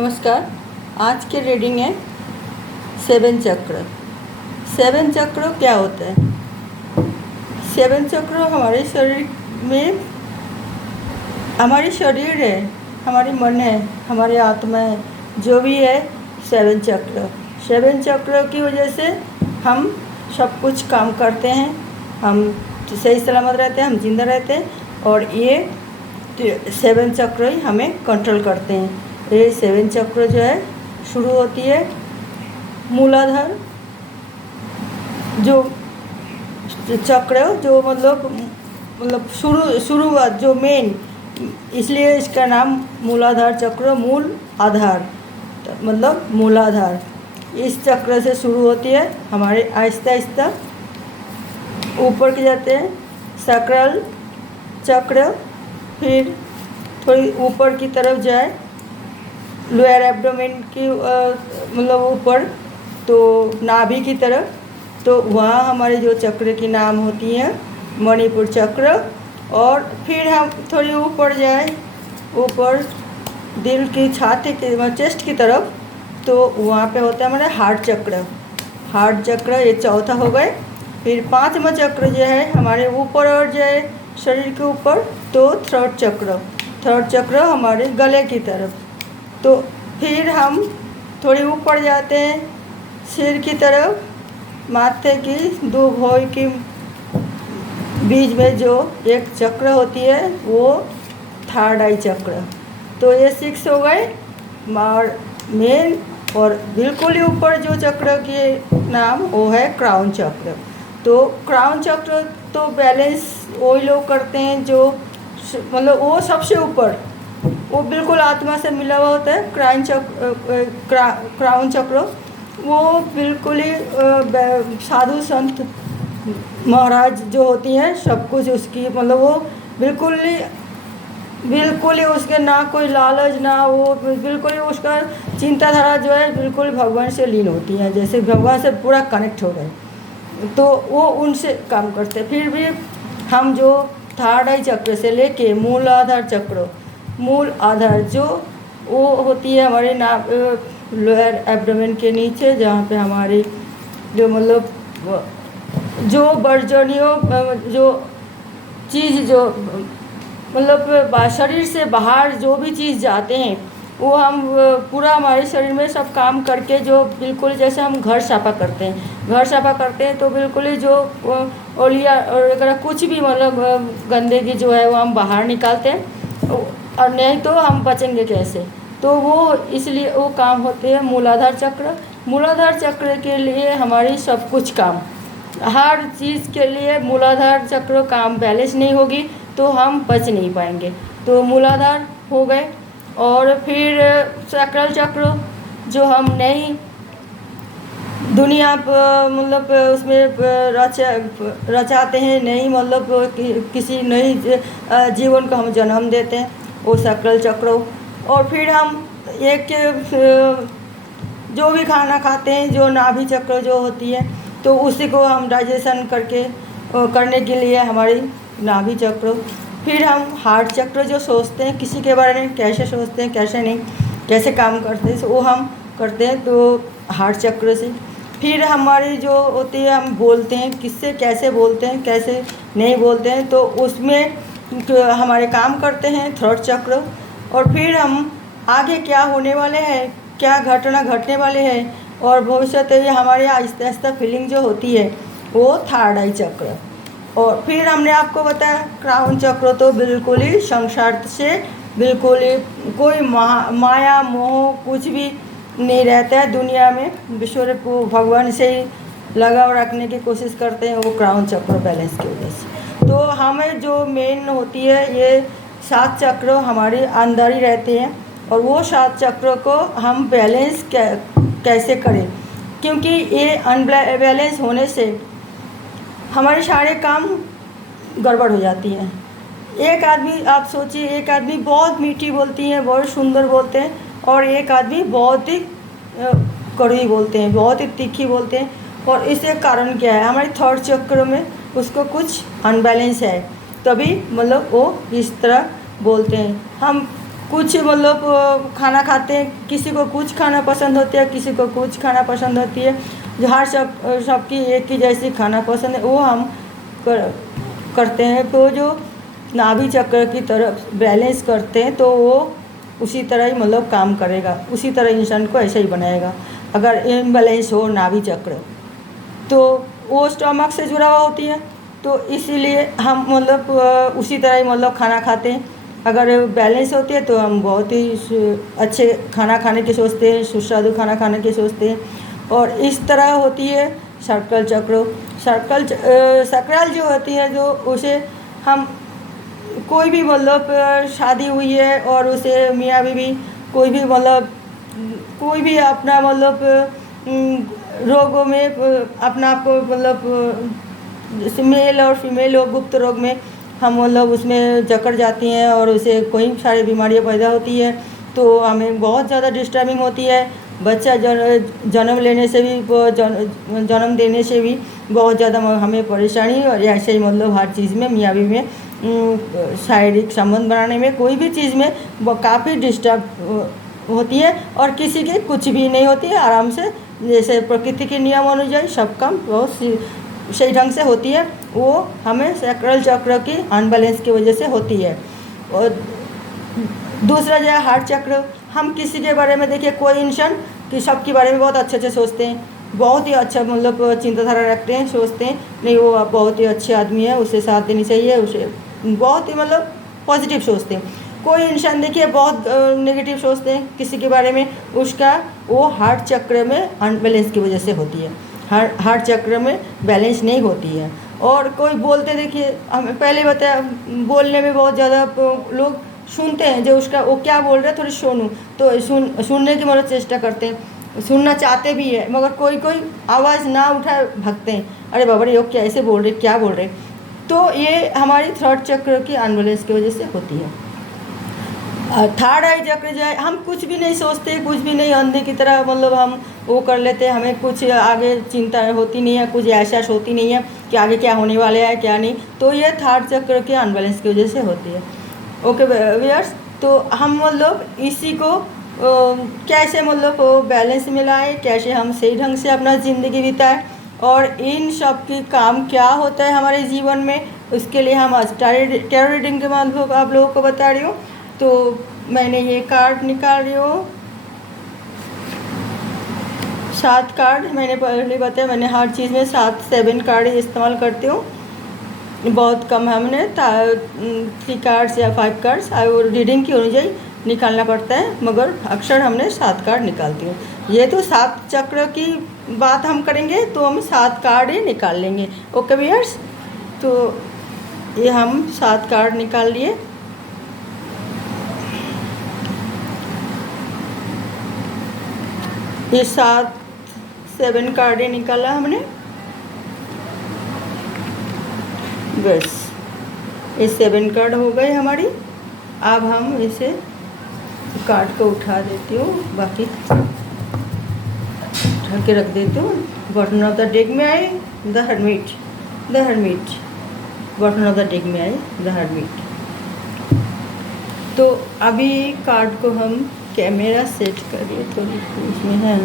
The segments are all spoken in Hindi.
नमस्कार। आज के रीडिंग है सेवन चक्र। सेवन चक्र क्या होता है? सेवन चक्र हमारे शरीर में, हमारी शरीर है, हमारी मन है, हमारी आत्मा है, जो भी है सेवन चक्र। सेवन चक्र की वजह से हम सब कुछ काम करते हैं, हम सही सलामत रहते हैं, हम जिंदा रहते हैं और ये सेवन चक्र ही हमें कंट्रोल करते हैं। ये सेवन चक्र जो है शुरू होती है मूलाधार जो चक्र जो मतलब शुरुआत जो मेन, इसलिए इसका नाम मूलाधार चक्र, मूल आधार मतलब मूलाधार। इस चक्र से शुरू होती है हमारे आहिस्ता आहिस्ता ऊपर के जाते हैं सकरल चक्र, फिर थोड़ी ऊपर की तरफ जाए लोअर एब्डोमेन की मतलब ऊपर तो नाभि की तरफ, तो वहाँ हमारे जो चक्र की नाम होती है मणिपुर चक्र। और फिर हम थोड़ी ऊपर जाए, ऊपर दिल की छाती के चेस्ट की तरफ, तो वहाँ पे होता है हमारा हार्ट चक्र। हार्ट चक्र ये चौथा हो गए। फिर पांचवा चक्र जो है हमारे ऊपर और जाए शरीर के ऊपर तो थ्रोट चक्र। थ्रोट चक्र हमारे गले की तरफ। तो फिर हम थोड़ी ऊपर जाते हैं सिर की तरफ, माथे की दो भौं के बीच में जो एक चक्र होती है वो थर्ड आई चक्र। तो ये 6 हो गए और मेन। और बिल्कुल ही ऊपर जो चक्र के नाम वो है क्राउन चक्र। तो क्राउन चक्र तो बैलेंस वही लोग करते हैं जो मतलब वो सबसे ऊपर, वो बिल्कुल आत्मा से मिला हुआ होता है। क्राउन चक्र वो बिल्कुल ही साधु संत महाराज जो होती हैं सब कुछ उसकी मतलब वो बिल्कुल ही उसके ना कोई लालच ना वो, बिल्कुल ही उसका चिंताधारा जो है बिल्कुल भगवान से लीन होती है, जैसे भगवान से पूरा कनेक्ट हो गए, तो वो उनसे काम करते हैं। फिर भी हम जो थर्ड आई चक्र से लेके मूल आधार चक्र, मूल आधार जो वो होती है हमारे लोअर एब्डोमेन के नीचे, जहाँ पे हमारी जो मतलब जो वर्जनियों जो चीज़ जो मतलब शरीर से बाहर जो भी चीज़ जाते हैं वो हम पूरा हमारे शरीर में सब काम करके जो बिल्कुल जैसे हम घर साफा करते हैं तो बिल्कुल ही जो ओलिया और अगर कुछ भी मतलब गंदगी जो है वो हम बाहर निकालते हैं, और नहीं तो हम बचेंगे कैसे। तो वो इसलिए वो काम होते हैं मूलाधार चक्र। मूलाधार चक्र के लिए हमारी सब कुछ काम, हर चीज़ के लिए मूलाधार चक्र काम बैलेंस नहीं होगी तो हम बच नहीं पाएंगे। तो मूलाधार हो गए। और फिर सकरल चक्र जो हम नई दुनिया मतलब उसमें रचाते हैं, नई मतलब किसी नई जीवन को हम जन्म देते हैं, वो सकरल चक्र। और फिर हम एक जो भी खाना खाते हैं जो नाभि चक्र जो होती है तो उसी को हम डाइजेशन करने के लिए हमारी नाभि चक्र। फिर हम हार्ट चक्र जो सोचते हैं किसी के बारे में, कैसे सोचते हैं कैसे नहीं, कैसे काम करते हैं, वो हम करते हैं तो हार्ट चक्र से। फिर हमारी जो होती है हम बोलते हैं किससे कैसे बोलते हैं कैसे नहीं बोलते हैं, तो उसमें हमारे काम करते हैं थ्रोट चक्र। और फिर हम आगे क्या होने वाले हैं, क्या घटना घटने वाले हैं और भविष्य ये हमारे आहिस्ता आहिस्ता फीलिंग जो होती है वो थर्ड आई चक्र। और फिर हमने आपको बताया क्राउन चक्र तो बिल्कुल ही संसार से बिल्कुल ही कोई माया मोह कुछ भी नहीं रहता है दुनिया में, विश्व को भगवान से ही लगाव रखने की कोशिश करते हैं वो क्राउन चक्र बैलेंस की वजह से। तो हमें जो मेन होती है ये 7 चक्र हमारे अंदर ही रहते हैं, और वो 7 चक्र को हम बैलेंस कैसे करें, क्योंकि ये अनबैलेंस होने से हमारे सारे काम गड़बड़ हो जाती हैं। एक आदमी आप सोचिए, एक आदमी बहुत मीठी बोलती है, बहुत सुंदर बोलते हैं, और एक आदमी बहुत ही कड़वी बोलते हैं, बहुत ही तीखी बोलते हैं। और इसके कारण क्या है, हमारे थर्ड चक्र में उसको कुछ अनबैलेंस है, तभी मतलब वो इस तरह बोलते हैं। हम कुछ मतलब खाना खाते हैं, किसी को कुछ खाना पसंद होती है, किसी को कुछ खाना पसंद होती है। जो हर सबकी एक ही जैसी खाना पसंद है वो हम करते हैं। तो जो नाभि चक्र की तरफ बैलेंस करते हैं तो वो उसी तरह ही मतलब काम करेगा, उसी तरह इंसान को ऐसे ही बनाएगा। अगर इम्बैलेंस हो नाभि चक्र तो वो स्टमक से जुड़ा हुआ होती है, तो इसीलिए हम मतलब उसी तरह ही मतलब खाना खाते हैं। अगर बैलेंस होती है तो हम बहुत ही अच्छे खाना खाने की सोचते हैं, सुस्वादु खाना खाने की सोचते हैं। और इस तरह होती है सर्कल चक्र। सक्राल जो होती है, जो उसे हम कोई भी मतलब शादी हुई है और उसे मियाँ बीवी कोई भी मतलब कोई भी अपना मतलब रोगों में अपना आप को मतलब जैसे मेल और फीमेल हो, गुप्त रोग में हम मतलब उसमें जकड़ जाती हैं और उसे कोई सारी बीमारियां पैदा होती है, तो हमें बहुत ज़्यादा डिस्टर्बिंग होती है। बच्चा जन्म लेने से भी जन्म देने से भी बहुत ज़्यादा हमें परेशानी, और ऐसे ही मतलब हर चीज़ में मियाँ बीवी में शारीरिक संबंध बनाने में कोई भी चीज़ में वो काफ़ी डिस्टर्ब होती है। और किसी की कुछ भी नहीं होती है, आराम से जैसे प्रकृति के नियम अनुযাयी सब काम बहुत सही ढंग से होती है। वो हमें सैक्रल चक्र की अनबैलेंस की वजह से होती है। और दूसरा जो है हार्ट चक्र, हम किसी के बारे में देखिए कोई इंसान कि सबके बारे में बहुत अच्छे अच्छे सोचते हैं, बहुत ही अच्छा मतलब चिंताधारा रखते हैं, सोचते हैं नहीं वो बहुत ही अच्छे आदमी है, उसे साथ देनी चाहिए, उसे बहुत ही मतलब पॉजिटिव सोचते हैं। कोई इंसान देखिए बहुत नेगेटिव सोचते हैं किसी के बारे में, उसका वो हार्ट चक्र में अनबैलेंस की वजह से होती है, हार्ट चक्र में बैलेंस नहीं होती है। और कोई बोलते देखिए, हमें पहले बताया बोलने में बहुत ज़्यादा लोग सुनते हैं, जो उसका वो क्या बोल रहे हैं थोड़ी सुनूं, तो सुनने की मतलब चेष्टा करते हैं, सुनना चाहते भी है, मगर कोई कोई आवाज़ ना उठाए भागते हैं, अरे बाबा रे वो क्या ऐसे बोल रहे, क्या बोल रहे। तो ये हमारी थर्ड चक्र की अनबैलेंस की वजह से होती है। थर्ड आई चक्र जो है, हम कुछ भी नहीं सोचते, कुछ भी नहीं, अंधे की तरह मतलब हम वो कर लेते हैं, हमें कुछ आगे चिंता होती नहीं है, कुछ एहसास होती नहीं है कि आगे क्या होने वाले है क्या नहीं। तो ये थर्ड चक्र के अनबैलेंस की वजह से होती है। ओके व्यूअर्स, तो हम मतलब इसी को कैसे मतलब बैलेंस में लाएँ, कैसे हम सही ढंग से अपना ज़िंदगी बिताएं, और इन सब की काम क्या होता है हमारे जीवन में, उसके लिए हम आज टैरो रीडिंग के माध्यम आप लोगों को बता रही हूँ। तो मैंने ये कार्ड निकाल रही हूँ, 7 कार्ड मैंने पहले बताया, मैंने हर चीज़ में 7 कार्ड ही इस्तेमाल करती हूँ, बहुत कम है, हमने 3 कार्ड्स या 5 कार्ड्स और रीडिंग की अनुଯାयी निकालना पड़ता है, मगर अक्सर हमने 7 कार्ड निकालती हूँ। ये तो 7 चक्र की बात हम करेंगे तो हम 7 कार्ड ही निकाल लेंगे। ओके व्यूअर्स, तो ये हम 7 कार्ड निकाल लिए। ये 7 कार्ड ही निकाला हमने, बस ये 7 कार्ड हो गए हमारी। अब हम इसे कार्ड को उठा देती हूँ, बाकी उठा के रख देती हूँ। बॉटम ऑफ द डेक में आए the hermit, bottom of the deck में आए द हर्मिट। तो अभी कार्ड को हम कैमरा सेट करिए, तो इसमें है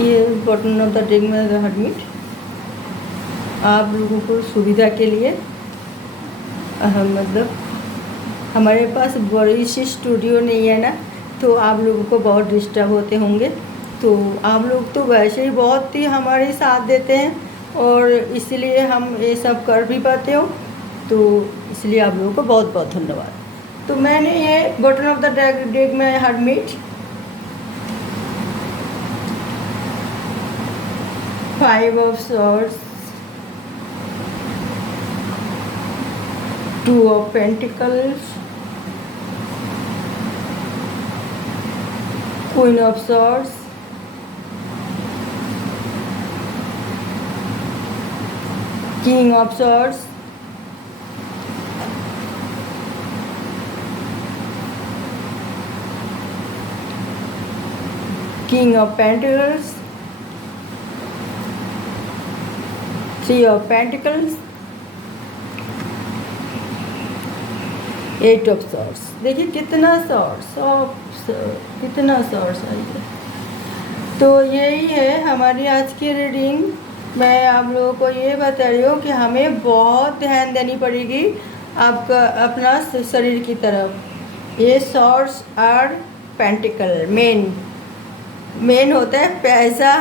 ये बॉटम ऑफ द डेक में द हर्मिट। आप लोगों को सुविधा के लिए मतलब हमारे पास बड़ी सी स्टूडियो नहीं है ना, तो आप लोगों को बहुत डिस्टर्ब होते होंगे, तो आप लोग तो वैसे ही बहुत ही हमारे साथ देते हैं और इसलिए हम ये सब कर भी पाते हो, तो इसलिए आप लोगों को बहुत बहुत धन्यवाद। तो मैंने ये बॉटम ऑफ द डेक में hermit, 5 of swords, 2 of Pentacles, Queen of Swords, King of Swords, King of Pentacles, 3 of Pentacles, eight of swords. देखिए कितना शॉर्ट्स ऑफ, कितना शॉर्ट्स आई है। तो यही है हमारी आज की रीडिंग। मैं आप लोगों को ये बता रही हूँ कि हमें बहुत ध्यान देनी पड़ेगी आपका अपना शरीर की तरफ। ये शॉर्ट्स आर पेंटिकल, मेन होता है पैसा,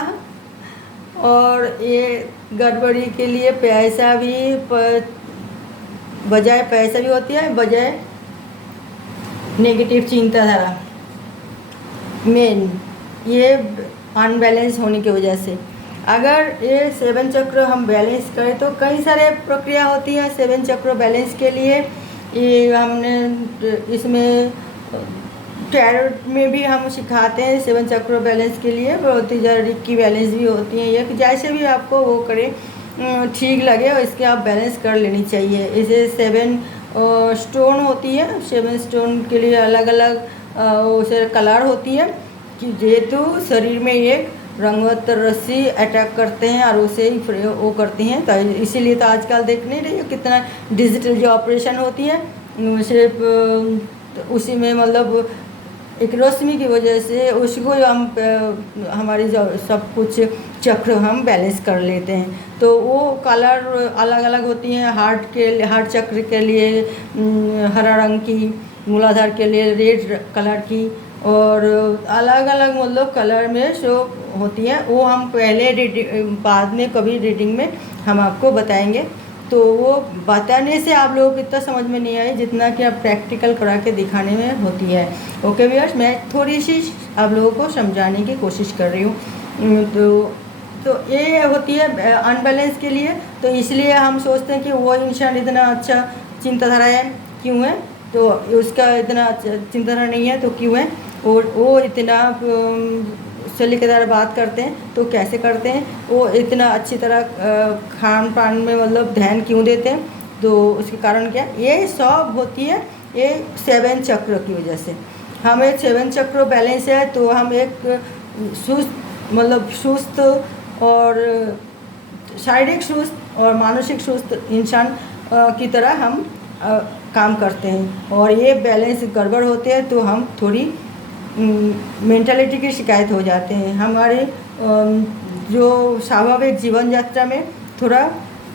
और ये गड़बड़ी के लिए पैसा भी बजाय पैसा भी होती है, बजाय नेगेटिव चिंताधारा मेन, ये अनबैलेंस होने की वजह से। अगर ये 7 चक्र हम बैलेंस करें तो कई सारे प्रक्रिया होती है 7 चक्र बैलेंस के लिए। ये हमने इसमें टैरोट में भी हम सिखाते हैं 7 चक्र बैलेंस के लिए, बहुत ही ज़्यादा रिक्की बैलेंस भी होती है। ये जैसे भी आपको वो करे ठीक लगे और इसके आप बैलेंस कर लेनी चाहिए। इसे 7 स्टोन होती है, 7 स्टोन के लिए अलग अलग उसे कलर होती है कि जेहेतु शरीर में एक रंगवत रस्सी अटैक करते हैं और उसे ही वो करती हैं। तो इसीलिए तो आजकल देख नहीं रही है कितना डिजिटल जो ऑपरेशन होती है, सिर्फ उसी में मतलब एक रोशनी की वजह से उसको हम हमारी जो सब कुछ चक्र हम बैलेंस कर लेते हैं। तो वो कलर अलग अलग होती हैं। हार्ट चक्र के लिए हरा रंग की, मूलाधार के लिए रेड कलर की, और अलग अलग मतलब कलर में शो होती हैं। वो हम पहले बाद में कभी रीडिंग में हम आपको बताएंगे। तो वो बताने से आप लोगों को इतना समझ में नहीं आए जितना कि आप प्रैक्टिकल करा के दिखाने में होती है। ओके व्यूअर्स, मैं थोड़ी सी आप लोगों को समझाने की कोशिश कर रही हूँ। तो ये होती है अनबैलेंस के लिए। तो इसलिए हम सोचते हैं कि वो इंसान इतना अच्छा चिंताधारा है क्यों है, तो उसका इतना अच्छा चिंताधारा नहीं है तो क्यों है, और वो इतना सलीकेदार बात करते हैं तो कैसे करते हैं, वो इतना अच्छी तरह खान पान में मतलब ध्यान क्यों देते हैं, तो उसके कारण क्या, ये सब होती है ये 7 चक्र की वजह से। हमें 7 चक्र बैलेंस है तो हम एक सुस्त और शारीरिक सुस्त और मानसिक सुस्त इंसान की तरह हम काम करते हैं। और ये बैलेंस गड़बड़ होते हैं तो हम थोड़ी मेंटालिटी की शिकायत हो जाते हैं। हमारे जो स्वाभाविक जीवन यात्रा में थोड़ा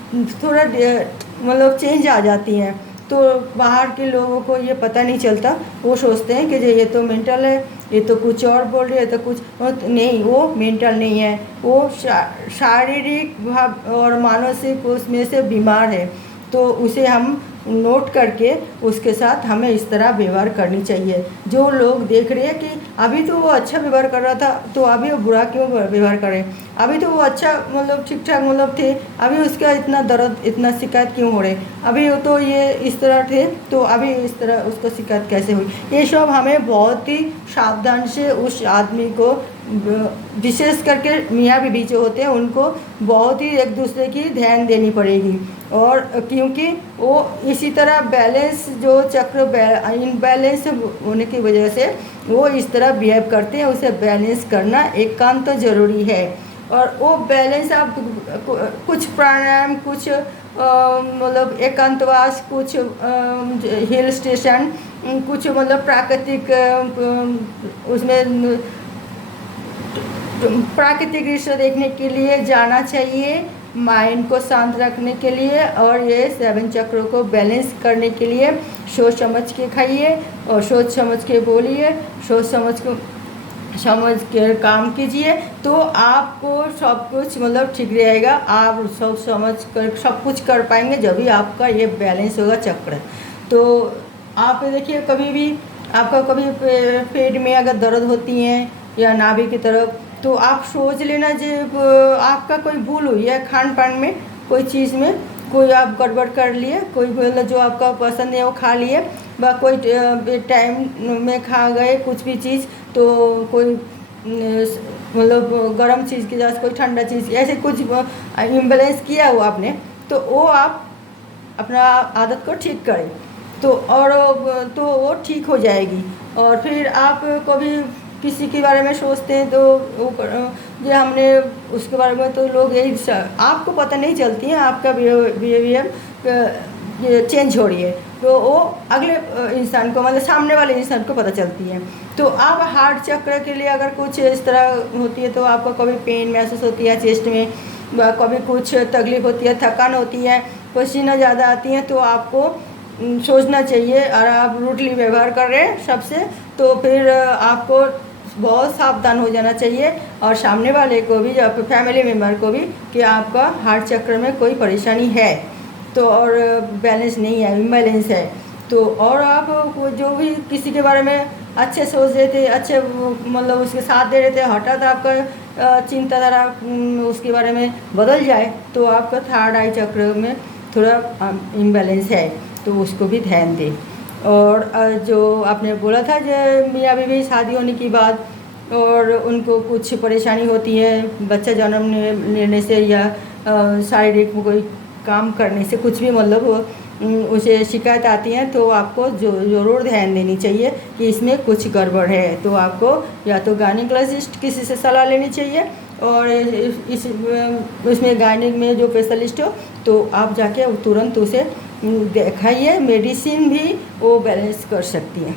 मतलब चेंज आ जाती हैं। तो बाहर के लोगों को ये पता नहीं चलता, वो सोचते हैं कि ये तो मेंटल है, ये तो कुछ और बोल रही है, तो कुछ नहीं, वो मेंटल नहीं है, वो शारीरिक भाव और मानसिक उसमें से बीमार है। तो उसे हम नोट करके उसके साथ हमें इस तरह व्यवहार करनी चाहिए। जो लोग देख रहे हैं कि अभी तो वो अच्छा व्यवहार कर रहा था तो अभी वो बुरा क्यों व्यवहार करें, अभी तो वो अच्छा मतलब ठीक ठाक मतलब थे, अभी उसका इतना दर्द इतना शिकायत क्यों हो रहे, अभी वो तो ये इस तरह थे तो अभी इस तरह उसको शिकायत कैसे हुई। ये सब हमें बहुत ही सावधान से उस आदमी को, विशेष करके मियाँ बीवी जो होते हैं उनको बहुत ही एक दूसरे की ध्यान देनी पड़ेगी। और क्योंकि वो इसी तरह बैलेंस जो चक्र इनबैलेंस होने की वजह से वो इस तरह बिहेव करते हैं, उसे बैलेंस करना एकांत तो ज़रूरी है। और वो बैलेंस आप कुछ प्राणायाम, कुछ मतलब एकांतवास, कुछ हिल स्टेशन, कुछ मतलब प्राकृतिक उसमें प्राकृतिक दृश्य देखने के लिए जाना चाहिए, माइंड को शांत रखने के लिए, और ये 7 चक्रों को बैलेंस करने के लिए सोच समझ के खाइए और सोच समझ के बोलिए, सोच समझ के काम कीजिए, तो आपको सब कुछ मतलब ठीक रहेगा। आप सोच समझ कर सब कुछ कर पाएंगे जब भी आपका ये बैलेंस होगा चक्र। तो आप देखिए कभी भी आपका कभी पेट में अगर दर्द होती है या नाभि की तरफ, तो आप सोच लेना जब आपका कोई भूल हुई है खान पान में, कोई चीज़ में कोई आप गड़बड़ कर लिए, कोई मतलब जो आपका पसंद है वो खा लिए, व कोई टाइम में खा गए कुछ भी चीज़, तो कोई मतलब गर्म चीज़ की जगह कोई ठंडा चीज़, ऐसे कुछ इम्बैलेंस किया हुआ आपने, तो वो आप अपना आदत को ठीक करें तो वो ठीक हो जाएगी। और फिर आप कभी किसी के बारे में सोचते हैं तो ये हमने उसके बारे में, तो लोग यही आपको पता नहीं चलती है आपका बिहेवियर चेंज हो रही है, तो वो अगले इंसान को, मतलब सामने वाले इंसान को पता चलती है। तो आप हार्ट चक्र के लिए अगर कुछ इस तरह होती है तो आपको कभी पेन महसूस होती है चेस्ट में, कभी कुछ तकलीफ होती है, थकान होती है, पसीना ज़्यादा आती है, तो आपको सोचना चाहिए। और आप रूडली व्यवहार कर रहे हैं सबसे, तो फिर आपको बहुत सावधान हो जाना चाहिए, और सामने वाले को भी, फैमिली मेम्बर को भी, कि आपका हार्ट चक्र में कोई परेशानी है तो, और बैलेंस नहीं है, इम्बैलेंस है तो। और आप जो भी किसी के बारे में अच्छे सोच रहे थे, अच्छे मतलब उसके साथ दे रहे थे, हठात आपका चिंताधारा उसके बारे में बदल जाए तो आपका थर्ड आई चक्र में थोड़ा इम्बैलेंस है, तो उसको भी ध्यान दें। और जो आपने बोला था जो मियाँ बीवी शादी होने के बाद और उनको कुछ परेशानी होती है बच्चा जन्म लेने से, या शारीरिक कोई काम करने से, कुछ भी मतलब उसे शिकायत आती है, तो आपको ज़रूर ध्यान देनी चाहिए कि इसमें कुछ गड़बड़ है। तो आपको या तो गायनेकोलॉजिस्ट किसी से सलाह लेनी चाहिए, और उसमें गायनिक में जो स्पेशलिस्ट हो तो आप जाके तुरंत उसे दिखाइए। मेडिसिन भी वो बैलेंस कर सकती है।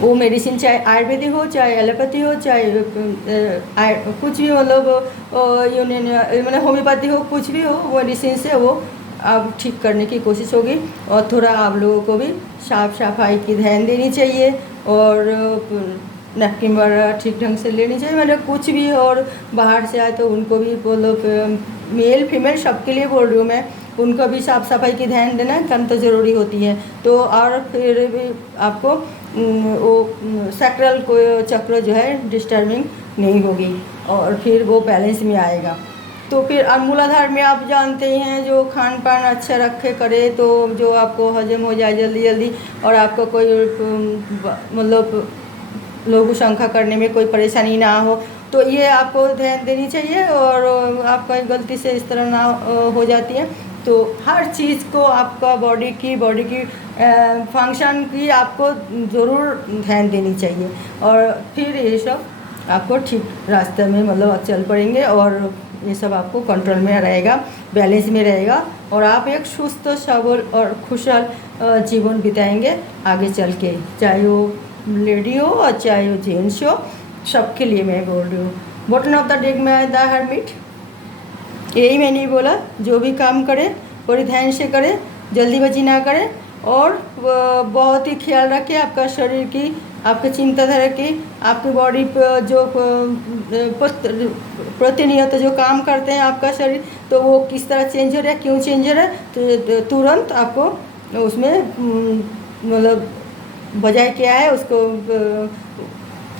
वो मेडिसिन चाहे आयुर्वेदिक हो, चाहे एलोपैथी हो, चाहे कुछ भी मतलब यूनियन मतलब होम्योपैथी हो, कुछ भी हो, मेडिसिन से वो आप ठीक करने की कोशिश होगी। और थोड़ा आप लोगों को भी साफ सफाई की ध्यान देनी चाहिए, और नैपकिन वगैरह ठीक ढंग से लेनी चाहिए। मतलब कुछ भी और बाहर से आए तो उनको भी बोलो, मेल फीमेल सबके लिए बोल रही हूँ मैं, उनको भी साफ सफाई की ध्यान देना कम तो ज़रूरी होती है। तो और फिर भी आपको वो सैक्रल को चक्र जो है डिस्टर्बिंग नहीं होगी, और फिर वो बैलेंस में आएगा। तो फिर मूलाधार में आप जानते ही हैं, जो खान पान अच्छा रखे करे तो जो आपको हजम हो जाए जल्दी जल्दी, और आपको कोई मतलब लघु शंका करने में कोई परेशानी ना हो, तो ये आपको ध्यान देनी चाहिए। और आपका गलती से इस तरह ना हो जाती है, तो हर चीज़ को आपका बॉडी की फंक्शन की आपको ज़रूर ध्यान देनी चाहिए, और फिर ये सब आपको ठीक रास्ते में मतलब चल पड़ेंगे, और ये सब आपको कंट्रोल में रहेगा, बैलेंस में रहेगा, और आप एक सुस्त सबल और खुशहाल जीवन बिताएंगे आगे चल के, चाहे वो लेडी हो और चाहे वो जेंट्स हो, सबके लिए मैं बोल रही हूँ। बॉटम ऑफ द डेक में द हर्मिट, यही मैंने बोला, जो भी काम करे बड़ी ध्यान से करे, जल्दीबाजी ना करे, और बहुत ही ख्याल रखें आपका शरीर की, आपके चिंताधारा की, आपकी बॉडी पर जो प्रतिनियत जो काम करते हैं आपका शरीर, तो वो किस तरह चेंज हो रहा है, क्यों चेंज हो रहा है, तो तुरंत आपको उसमें मतलब वजह क्या है उसको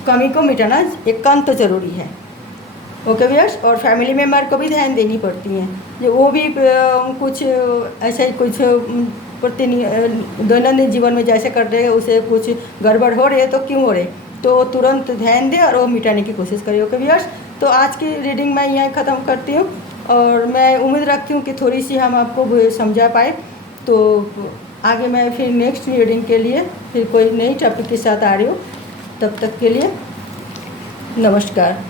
कमी को मिटाना एकांत ज़रूरी है। ओके व्यूअर्स, और फैमिली मेम्बर को भी ध्यान देनी पड़ती हैं, जो वो भी कुछ ऐसे कुछ दैनंदिन जीवन में जैसे कर रहे हैं उसे कुछ गड़बड़ हो रही है तो क्यों हो रही है, तो तुरंत ध्यान दें और वो मिटाने की कोशिश करें। ओके व्यूअर्स, तो आज की रीडिंग मैं यहीं ख़त्म करती हूँ, और मैं उम्मीद रखती हूँ कि थोड़ी सी हम आपको समझा पाए। तो आगे मैं फिर नेक्स्ट रीडिंग के लिए फिर कोई नई टॉपिक के साथ आ रही हूँ, तब तक के लिए नमस्कार।